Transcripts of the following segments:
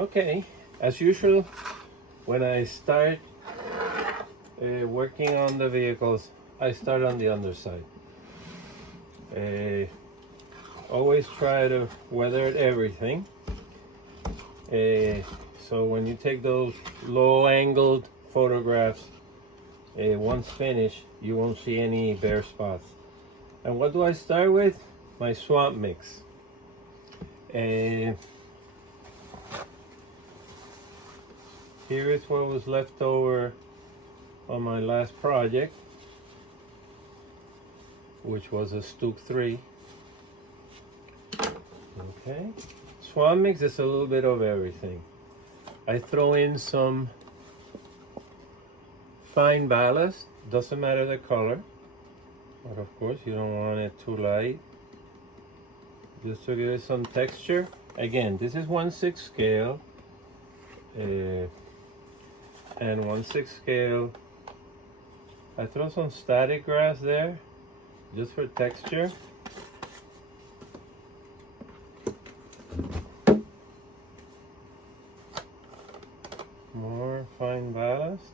Okay, as usual, when I start working on the vehicles, I start on the underside. Always try to weather everything. So when you take those low-angled photographs, once finished, you won't see any bare spots. And what do I start with? My swamp mix. Here is what was left over on my last project, which was a Stuke 3. Okay, swamp mix is a little bit of everything. I throw in some fine ballast, doesn't matter the color, but of course you don't want it too light, just to give it some texture. Again, this is 1/6 scale, and 1/6 scale, I throw some static grass there just for texture. More fine ballast,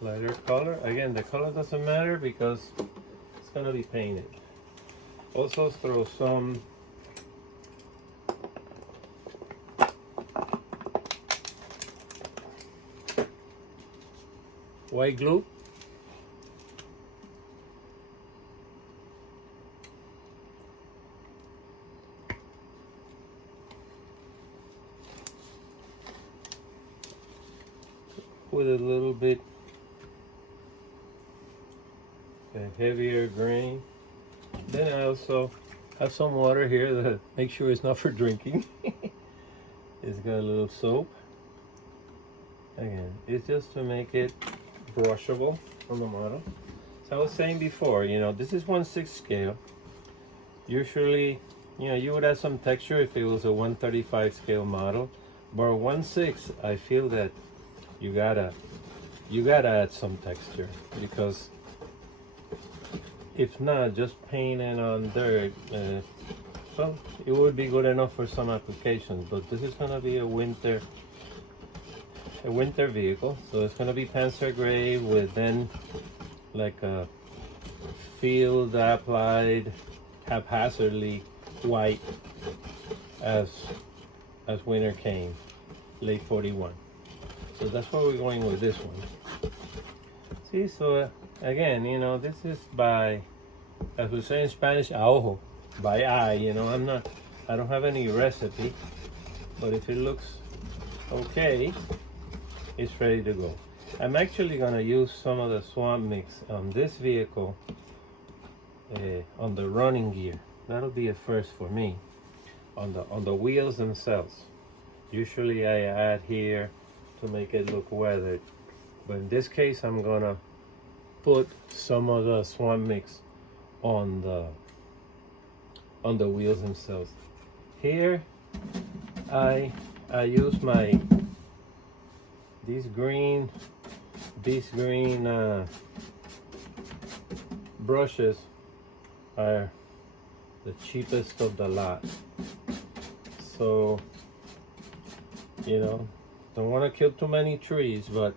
lighter color. Again, the color doesn't matter because it's gonna be painted. Also throw some white glue. With a little bit heavier grain. Then I also have some water here that make sure it's not for drinking. It's got a little soap. Again, it's just to make it brushable on the model. So I was saying before, you know, this is 1/6 scale. Usually, you know, you would add some texture if it was a 1/35 scale model, but 1/6, I feel that you gotta add some texture, because if not, just painting on dirt, well, it would be good enough for some applications, but this is gonna be a winter vehicle, so it's gonna be Panzer gray with then like a field applied haphazardly white as winter came, late 41. So that's why we're going with this one. See, so again, you know, this is by, as we say in Spanish, a ojo, by eye. You know, I don't have any recipe, but if it looks okay, it's ready to go. I'm actually gonna use some of the swamp mix on this vehicle, on the running gear. That'll be a first for me. On the wheels themselves. Usually I add here to make it look weathered, but in this case I'm gonna put some of the swamp mix on the wheels themselves. Here I use these green brushes are the cheapest of the lot, so you know, don't want to kill too many trees, but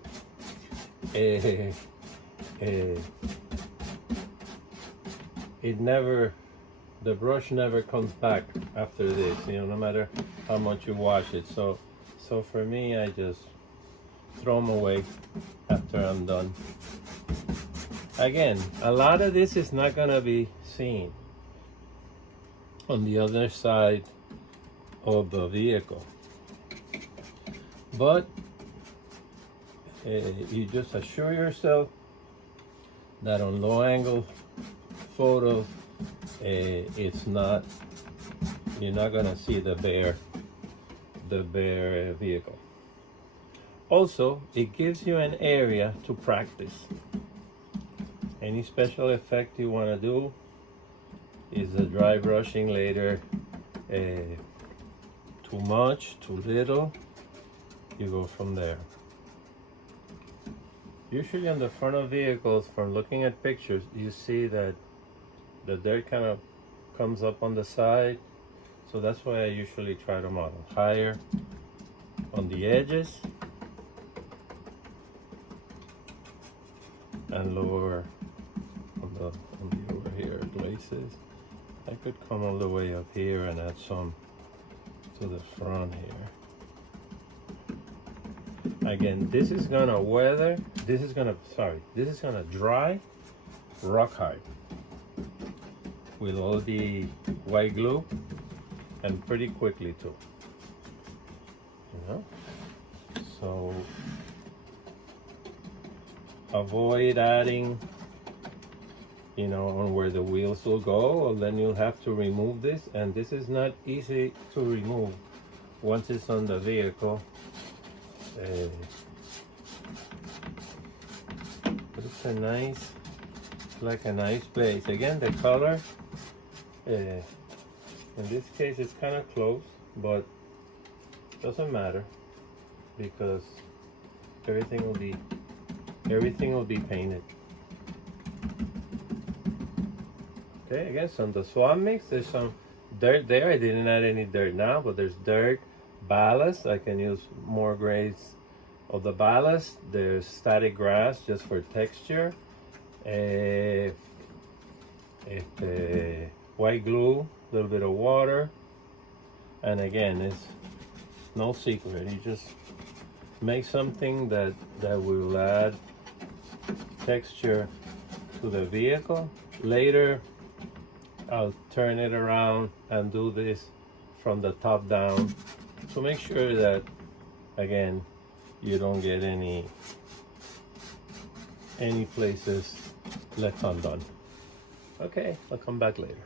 the brush never comes back after this, you know, no matter how much you wash it. So for me, I just throw them away after I'm done. Again, a lot of this is not gonna be seen on the other side of the vehicle, but you just assure yourself that on low angle photos, you're not gonna see the bare vehicle. Also, it gives you an area to practice. Any special effect you want to do is the dry brushing later. Too much, too little, you go from there. Usually on the front of vehicles, from looking at pictures, you see that the dirt kind of comes up on the side. So that's why I usually try to model higher on the edges and lower on the over here places. I could come all the way up here and add some to the front here. Again, this is gonna weather, this is gonna dry rock hard with all the white glue, and pretty quickly too. You know? So avoid adding, you know, on where the wheels will go, or then you'll have to remove this, and this is not easy to remove once it's on the vehicle. But it's a nice, like a nice base. Again, the color, in this case, it's kind of close, but doesn't matter because everything will be painted. Okay, again, on the swap mix, there's some dirt there. I didn't add any dirt now, but there's dirt, ballast. I can use more grades of the ballast. There's static grass just for texture. White glue, a little bit of water, and again, it's no secret. You just make something that will add texture to the vehicle. Later, I'll turn it around and do this from the top down to make sure that, again, you don't get any places left undone. Okay, I'll come back later.